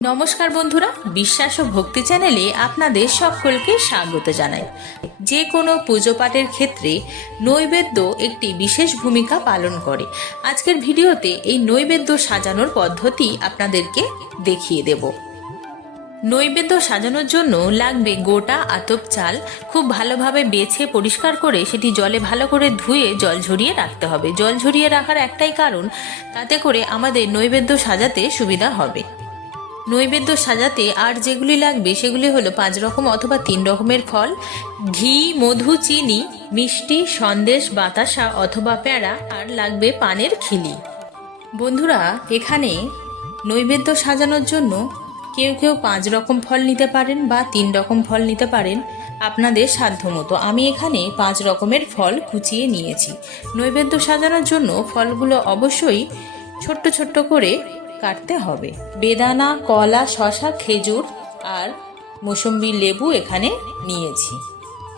নমস্কার বন্ধুরা, বিশ্বাস ও ভক্তি চ্যানেলে আপনাদের সকলকে স্বাগত জানাই। যে কোনো পুজো পাঠের ক্ষেত্রে নৈবেদ্য একটি বিশেষ ভূমিকা পালন করে। আজকের ভিডিওতে এই নৈবেদ্য সাজানোর পদ্ধতি আপনাদেরকে দেখিয়ে দেব। নৈবেদ্য সাজানোর জন্য লাগবে গোটা আতপ চাল। খুব ভালোভাবে বেছে পরিষ্কার করে সেটি জলে ভালো করে ধুয়ে জল ঝরিয়ে রাখতে হবে। জল ঝরিয়ে রাখার একটাই কারণ, তাতে করে আমাদের নৈবেদ্য সাজাতে সুবিধা হবে। নৈবেদ্য সাজাতে আর যেগুলি লাগবে সেগুলি হলো পাঁচ রকম অথবা তিন রকমের ফল, ঘি, মধু, চিনি, মিষ্টি, সন্দেশ, বাতাসা অথবা প্যাড়া আর লাগবে পানের খিলি। বন্ধুরা, এখানে নৈবেদ্য সাজানোর জন্য কেউ কেউ পাঁচ রকম ফল নিতে পারেন বা তিন রকম ফল নিতে পারেন আপনাদের সাধ্যমতো। আমি এখানে পাঁচ রকমের ফল কুচিয়ে নিয়েছি। নৈবেদ্য সাজানোর জন্য ফলগুলো অবশ্যই ছোট্ট ছোট্ট করে কাটতে হবে। বেদানা, কলা শশা খেজুর আর মৌসম্বি লেবু এখানে নিয়েছি।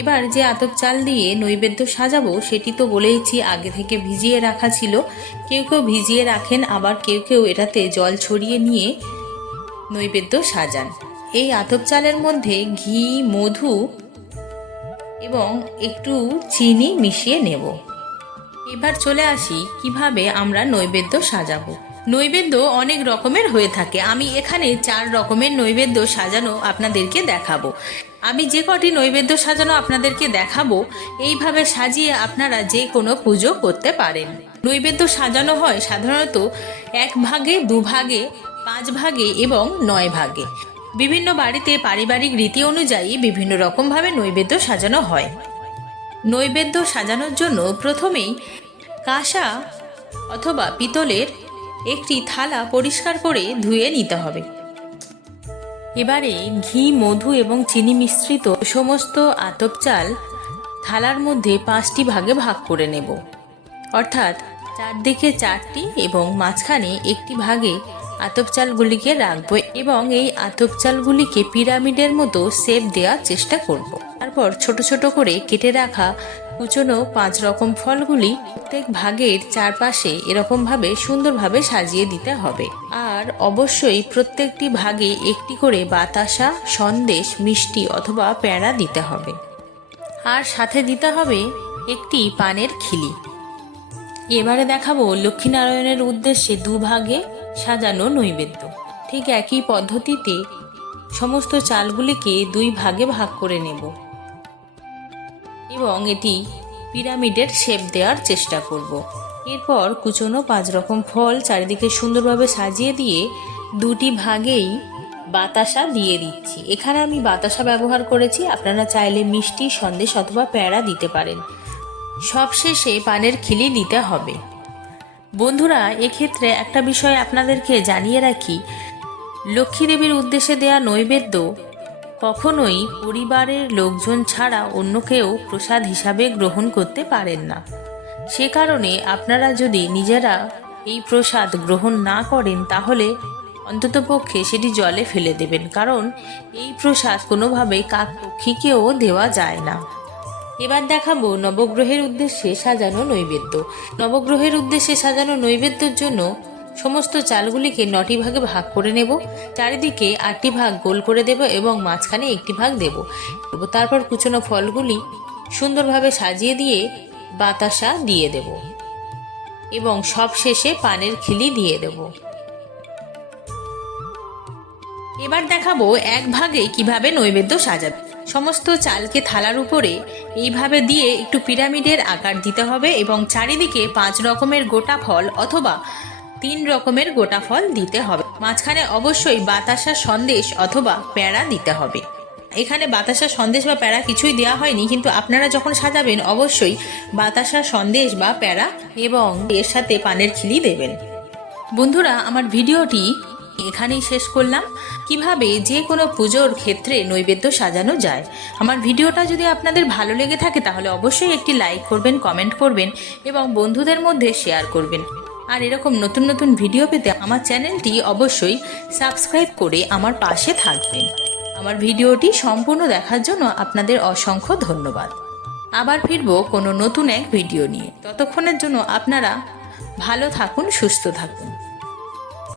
এবার যে আতপ চাল দিয়ে নৈবেদ্য সাজাবো, সেটি তো বলেইছি আগে থেকে ভিজিয়ে রাখা ছিল। কেউ কেউ ভিজিয়ে রাখেন, আবার কেউ কেউ এটাতে জল ছড়িয়ে নিয়ে নৈবেদ্য সাজান। এই আতপ চালের মধ্যে ঘি, মধু এবং একটু চিনি মিশিয়ে নেব। এবার চলে আসি, কীভাবে আমরা নৈবেদ্য সাজাবো। নৈবেদ্য অনেক রকমের হয়ে থাকে। আমি এখানে চার রকমের নৈবেদ্য সাজানো আপনাদেরকে দেখাবো। আমি যে কটি নৈবেদ্য সাজানো আপনাদেরকে দেখাবো, এইভাবে সাজিয়ে আপনারা যে কোনো পুজো করতে পারেন। নৈবেদ্য সাজানো হয় সাধারণত এক ভাগে দুভাগে পাঁচ ভাগে এবং নয় ভাগে। বিভিন্ন বাড়িতে পারিবারিক রীতি অনুযায়ী বিভিন্ন রকমভাবে নৈবেদ্য সাজানো হয়। নৈবেদ্য সাজানোর জন্য প্রথমেই কাঁসা অথবা পিতলের একটি থালা পরিষ্কার করে ধুয়ে নিতে হবে এবারে ঘি, মধু এবং চিনি মিশ্রিত সমস্ত আতপ চাল থালার মধ্যে পাঁচটি ভাগে ভাগ করে নেব অর্থাৎ চারদিকে চারটি এবং মাঝখানে একটি ভাগে আতপ চালগুলিকে রাখব এবং এই আতপ চালগুলিকে পিরামিডের মতো শেপ দেওয়ার চেষ্টা করব। তারপর ছোট ছোট করে কেটে রাখা কুচনো পাঁচ রকম ফলগুলি প্রত্যেক ভাগের চারপাশে এরকমভাবে সুন্দরভাবে সাজিয়ে দিতে হবে। আর অবশ্যই প্রত্যেকটি ভাগে একটি করে বাতাসা, সন্দেশ, মিষ্টি অথবা প্যাঁড়া দিতে হবে। আর সাথে দিতে হবে একটি পানের খিলি। এবারে দেখাবো লক্ষ্মীনারায়ণের উদ্দেশ্যে দুভাগে সাজানো নৈবেদ্য। ঠিক একই পদ্ধতিতে সমস্ত চালগুলিকে দুই ভাগে ভাগ করে নেব। এবং এটি পিরামিডের শেপ দেওয়ার চেষ্টা করব। এরপর কুচনো পাঁচ রকম ফল চারিদিকে সুন্দরভাবে সাজিয়ে দিয়ে দুটি ভাগেই বাতাসা দিয়ে দিচ্ছি। এখানে আমি বাতাসা ব্যবহার করেছি, আপনারা চাইলে মিষ্টি, সন্দেশ অথবা প্যাঁড়া দিতে পারেন। সবশেষে পানের খিলি দিতে হবে। বন্ধুরা, এক্ষেত্রে একটা বিষয় আপনাদেরকে জানিয়ে রাখি। লক্ষ্মী দেবীর উদ্দেশ্যে দেয়া নৈবেদ্য কখনোই পরিবারের লোকজন ছাড়া অন্য কেউ প্রসাদ হিসাবে গ্রহণ করতে পারেন না। সে কারণে আপনারা যদি নিজেরা এই প্রসাদ গ্রহণ না করেন, তাহলে অন্ততপক্ষে সেটি জলে ফেলে দেবেন, কারণ এই প্রসাদ কোনোভাবে কাক পক্ষীকেও দেওয়া যায় না। এবার দেখাবো নবগ্রহের উদ্দেশ্যে সাজানো নৈবেদ্য। নবগ্রহের উদ্দেশ্যে সাজানো নৈবেদ্যর জন্য সমস্ত চালগুলিকে নটি ভাগে ভাগ করে নেব। চারিদিকে আটটি ভাগ গোল করে দেব এবং মাঝখানে একটি ভাগ দেব। তারপর কুচনো ফলগুলি সুন্দরভাবে সাজিয়ে দিয়ে বাতাসা দিয়ে দেব এবং সব শেষে পানের খিলি দিয়ে দেব। এবার দেখাবো এক ভাগে কীভাবে নৈবেদ্য সাজাবে। সমস্ত চালকে থালার উপরে এইভাবে দিয়ে একটু পিরামিডের আকার দিতে হবে এবং চারিদিকে পাঁচ রকমের গোটা ফল অথবা তিন রকমের গোটা ফল দিতে হবে। মাঝখানে অবশ্যই বাতাসা সন্দেশ অথবা প্যাড়া দিতে হবে। এখানে বাতাসা সন্দেশ বা প্যাড়া কিছুই দেওয়া হয়নি, কিন্তু আপনারা যখন সাজাবেন, অবশ্যই বাতাসা সন্দেশ বা প্যাড়া এবং এর সাথে পানের খিলি দেবেন। বন্ধুরা, আমার ভিডিওটি এখানেই শেষ করলাম। কীভাবে যে কোনো পুজোর ক্ষেত্রে নৈবেদ্য সাজানো যায়। আমার ভিডিওটা যদি আপনাদের ভালো লেগে থাকে, তাহলে অবশ্যই একটি লাইক করবেন, কমেন্ট করবেন এবং বন্ধুদের মধ্যে শেয়ার করবেন। আর এরকম নতুন নতুন ভিডিও পেতে আমার চ্যানেলটি অবশ্যই সাবস্ক্রাইব করে আমার পাশে থাকবেন। আমার ভিডিওটি সম্পূর্ণ দেখার জন্য আপনাদের অসংখ্য ধন্যবাদ। আবার ফিরবো কোনো নতুন এক ভিডিও নিয়ে। ততক্ষণের জন্য আপনারা ভালো থাকুন, সুস্থ থাকুন।